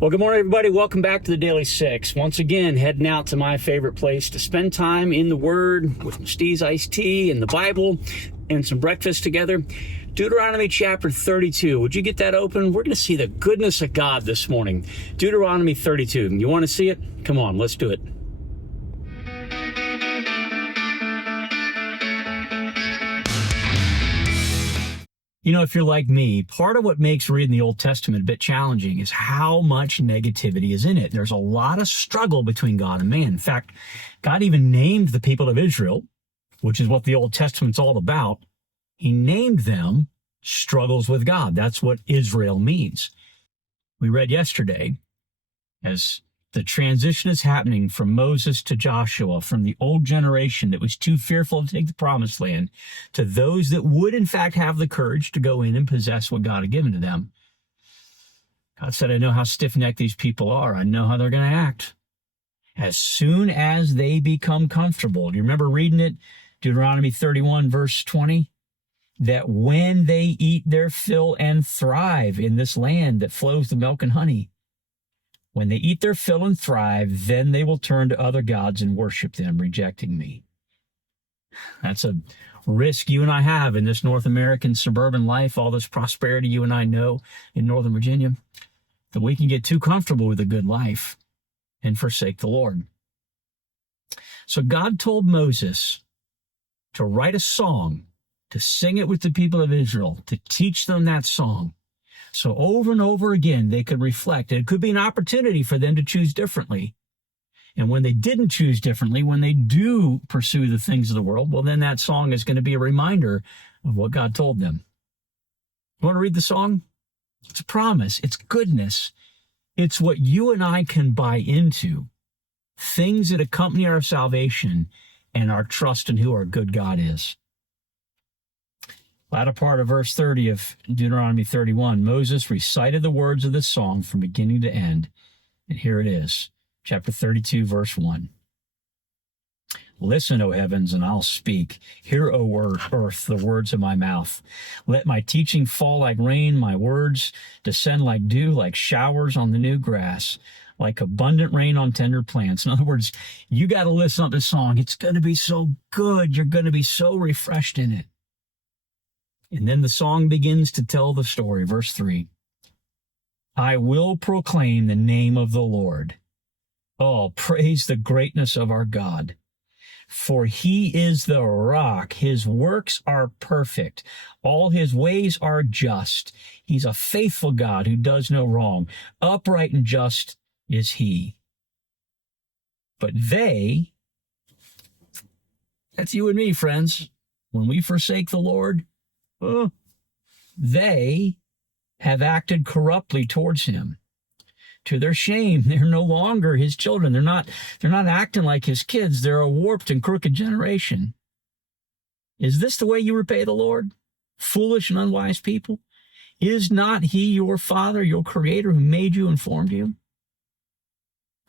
Well, good morning, everybody. Welcome back to the Daily Six. Once again, heading out to my favorite place to spend time in the Word with Steve's iced tea and the Bible and some breakfast together. Deuteronomy chapter 32. Would you get that open? We're going to see the goodness of God this morning. Deuteronomy 32. You want to see it? Come on, let's do it. You know, if you're like me, part of what makes reading the Old Testament a bit challenging is how much negativity is in it. There's a lot of struggle between God and man. In fact, God even named the people of Israel, which is what the Old Testament's all about. He named them struggles with God. That's what Israel means. We read yesterday, as the transition is happening from Moses to Joshua, from the old generation that was too fearful to take the promised land, to those that would in fact have the courage to go in and possess what God had given to them. God said, I know how stiff-necked these people are. I know how they're going to act. As soon as they become comfortable, do you remember reading it? Deuteronomy 31, verse 20? That when they eat their fill and thrive in this land that flows the milk and honey, when they eat their fill and thrive, then they will turn to other gods and worship them, rejecting me. That's a risk you and I have in this North American suburban life, all this prosperity you and I know in Northern Virginia, that we can get too comfortable with a good life and forsake the Lord. So God told Moses to write a song, to sing it with the people of Israel, to teach them that song. So over and over again, they could reflect. It could be an opportunity for them to choose differently. And when they didn't choose differently, when they do pursue the things of the world, well, then that song is going to be a reminder of what God told them. You want to read the song? It's a promise. It's goodness. It's what you and I can buy into. Things that accompany our salvation and our trust in who our good God is. Latter part of verse 30 of Deuteronomy 31, Moses recited the words of this song from beginning to end. And here it is, chapter 32, verse 1. Listen, O heavens, and I'll speak. Hear, O earth, the words of my mouth. Let my teaching fall like rain, my words descend like dew, like showers on the new grass, like abundant rain on tender plants. In other words, you got to listen to this song. It's going to be so good. You're going to be so refreshed in it. And then the song begins to tell the story. Verse 3, I will proclaim the name of the Lord. Oh, praise the greatness of our God. For he is the rock. His works are perfect. All his ways are just. He's a faithful God who does no wrong. Upright and just is he. But they, that's you and me, friends, when we forsake the Lord, they have acted corruptly towards him. To their shame, they're no longer his children. They're not acting like his kids. They're a warped and crooked generation. Is this the way you repay the Lord? Foolish and unwise people? Is not he your Father, your Creator, who made you and formed you?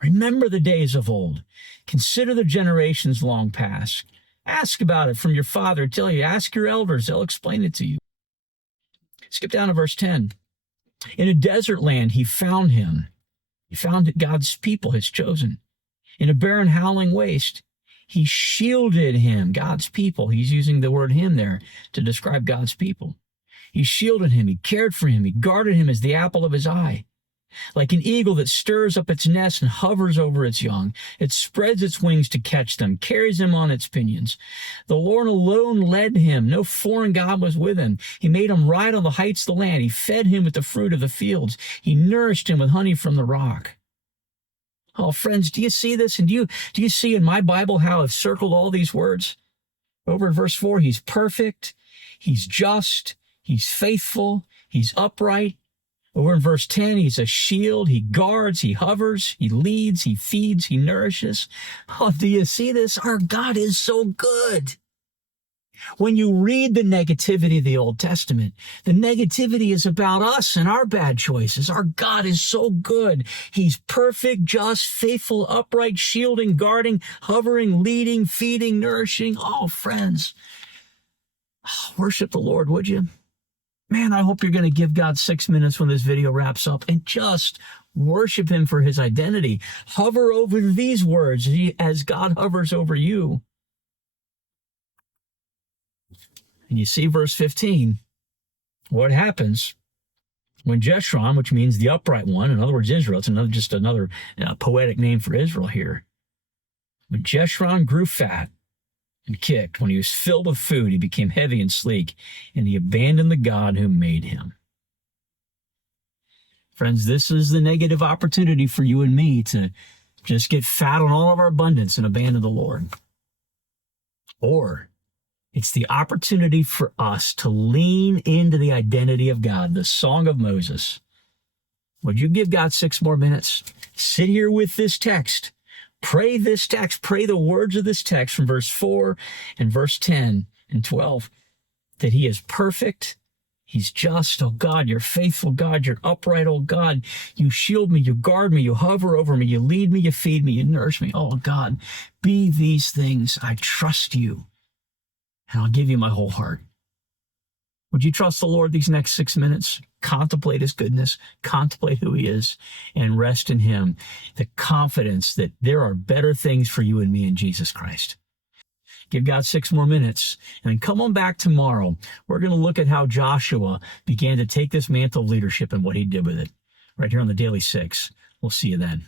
Remember the days of old. Consider the generations long past. Ask about it from your father. Tell you. Ask your elders. They'll explain it to you. Skip down to verse 10. In a desert land, he found him. He found God's people, his chosen. In a barren, howling waste, he shielded him, God's people. He's using the word him there to describe God's people. He shielded him. He cared for him. He guarded him as the apple of his eye. Like an eagle that stirs up its nest and hovers over its young, it spreads its wings to catch them, carries them on its pinions. The Lord alone led him. No foreign god was with him. He made him ride on the heights of the land. He fed him with the fruit of the fields. He nourished him with honey from the rock. Oh, friends, do you see this? And do you see in my Bible how I've circled all these words? Over in verse 4, he's perfect, he's just, he's faithful, he's upright. Over in verse 10, he's a shield. He guards, he hovers, he leads, he feeds, he nourishes. Oh, do you see this? Our God is so good. When you read the negativity of the Old Testament, the negativity is about us and our bad choices. Our God is so good. He's perfect, just, faithful, upright, shielding, guarding, hovering, leading, feeding, nourishing. Oh, friends, worship the Lord, would you? Man, I hope you're going to give God 6 minutes when this video wraps up and just Worship him for his identity. Hover over these words as God hovers over you. And you see verse 15, what happens when Jeshurun, which means the upright one, in other words, Israel, it's just another poetic name for Israel here. When Jeshurun grew fat and kicked, when he was filled with food, he became heavy and sleek, and he abandoned the God who made him. Friends, this is the negative opportunity for you and me to just get fat on all of our abundance and abandon the Lord. Or it's the opportunity for us to lean into the identity of God, the Song of Moses. Would you give God 6 more minutes? Sit here with this text. Pray this text. Pray the words of this text from verse 4 and verse 10 and 12. That he is perfect. He's just. Oh God, you're faithful. God, you're upright. Oh God, you shield me. You guard me. You hover over me. You lead me. You feed me. You nourish me. Oh God, be these things. I trust you. And I'll give you my whole heart. Would you trust the Lord these next 6 minutes? Contemplate his goodness, contemplate who he is, and rest in him. The confidence that there are better things for you and me in Jesus Christ. Give God 6 more minutes, and then come on back tomorrow. We're going to look at how Joshua began to take this mantle of leadership and what he did with it. Right here on the Daily 6. We'll see you then.